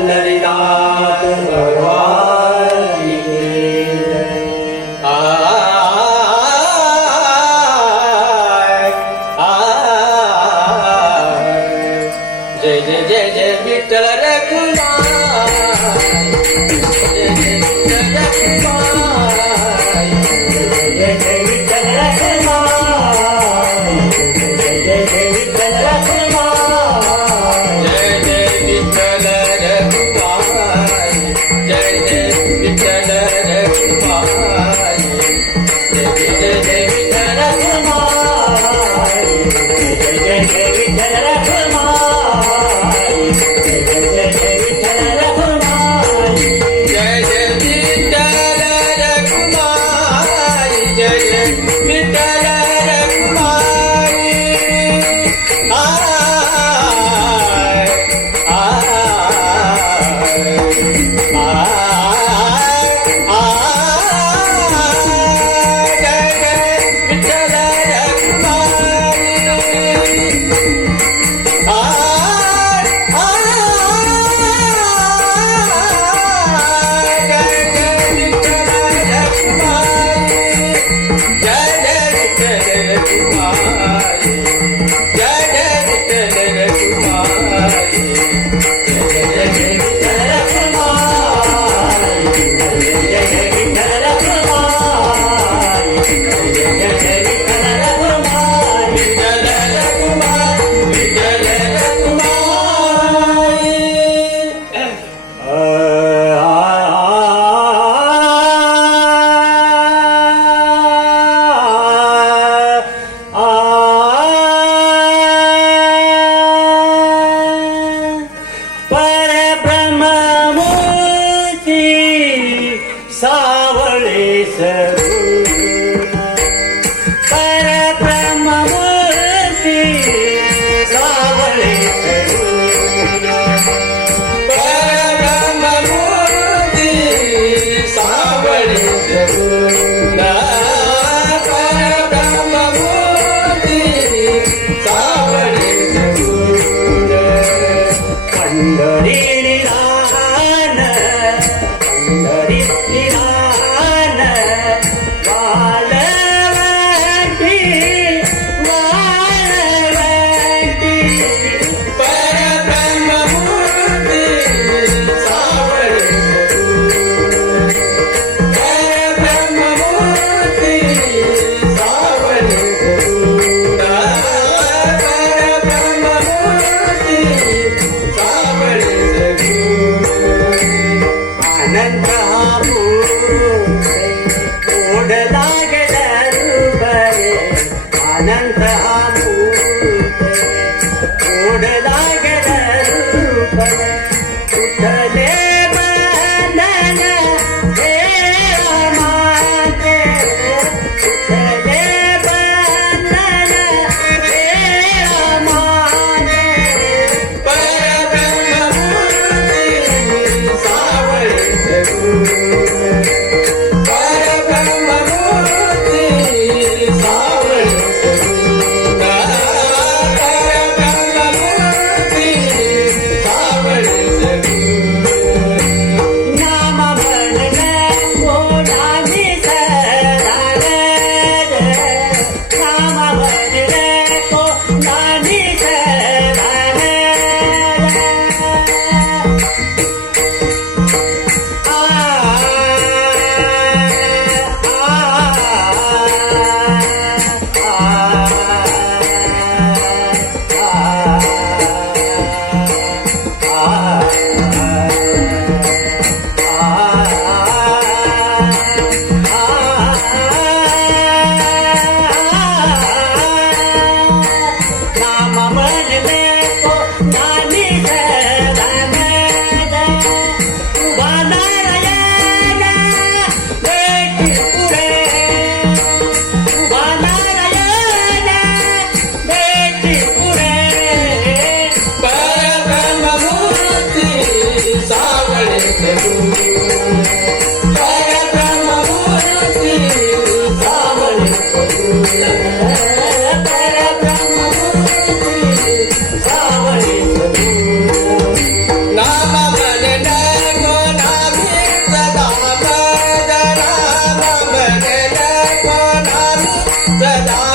الذي Now 不再被 da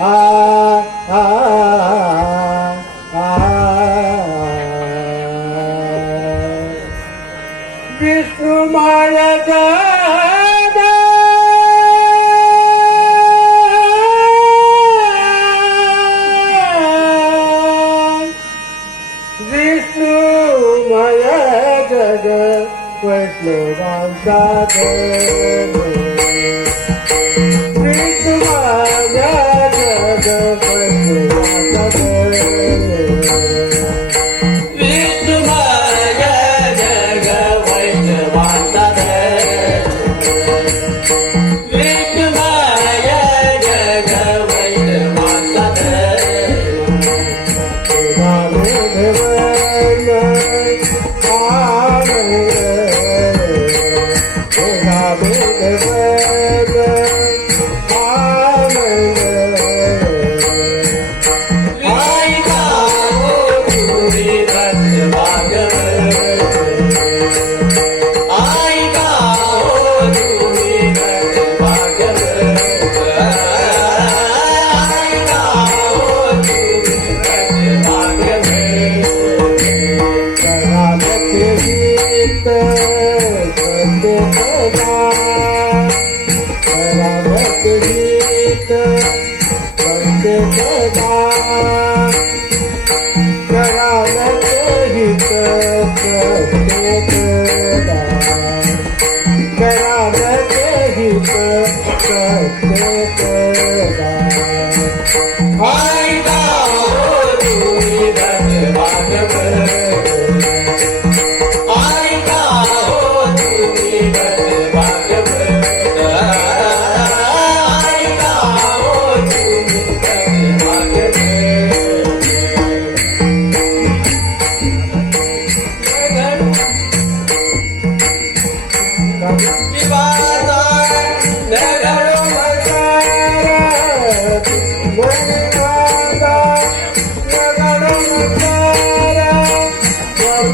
아. forever.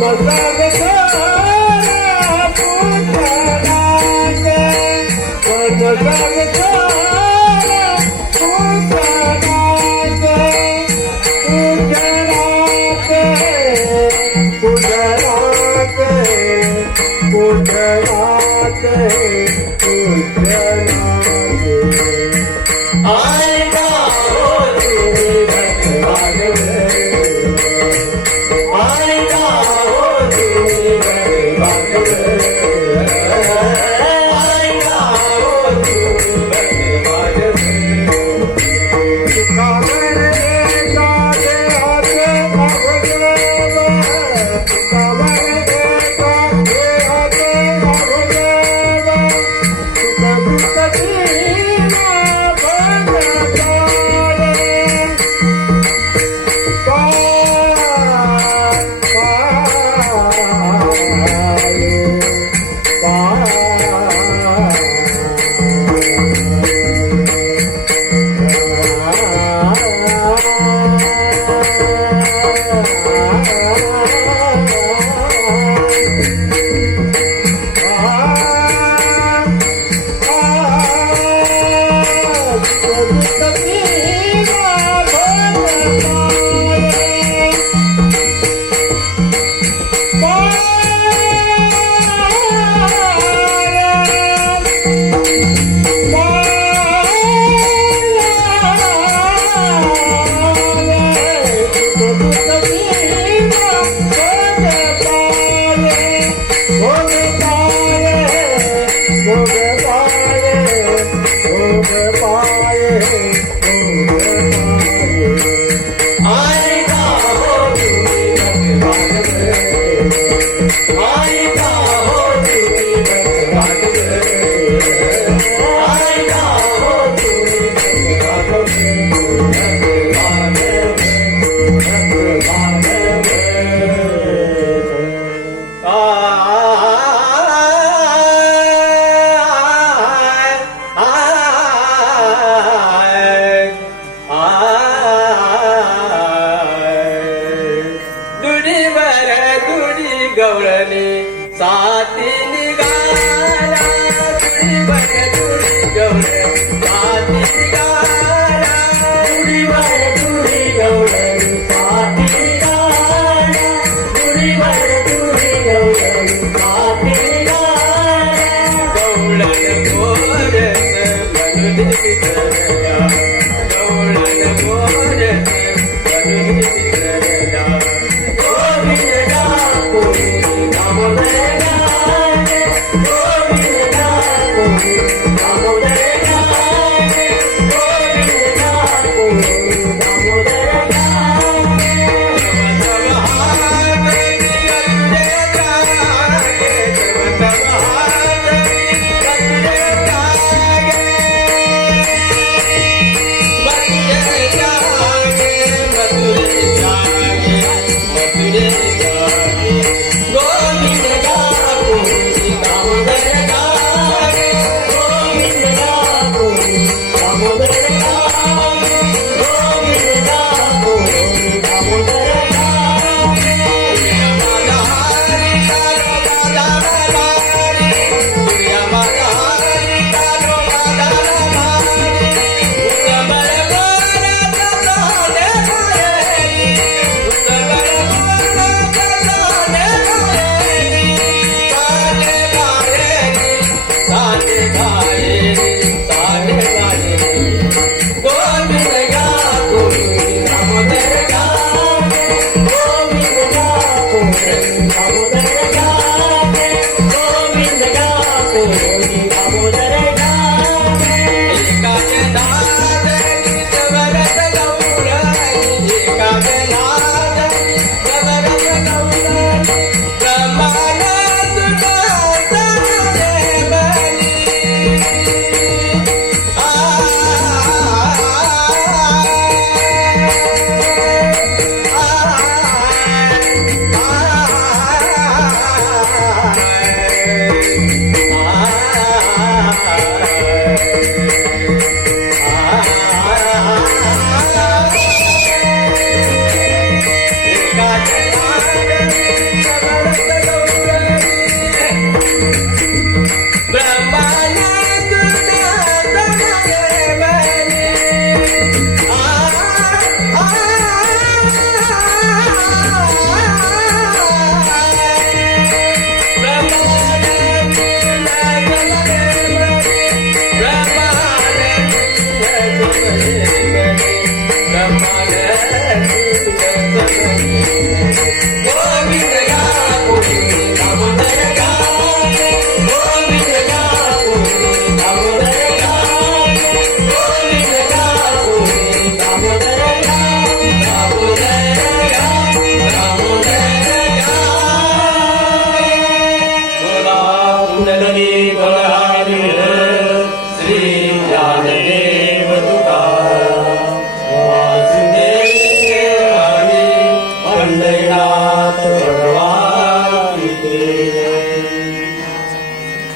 verdad. ભોગ પાયે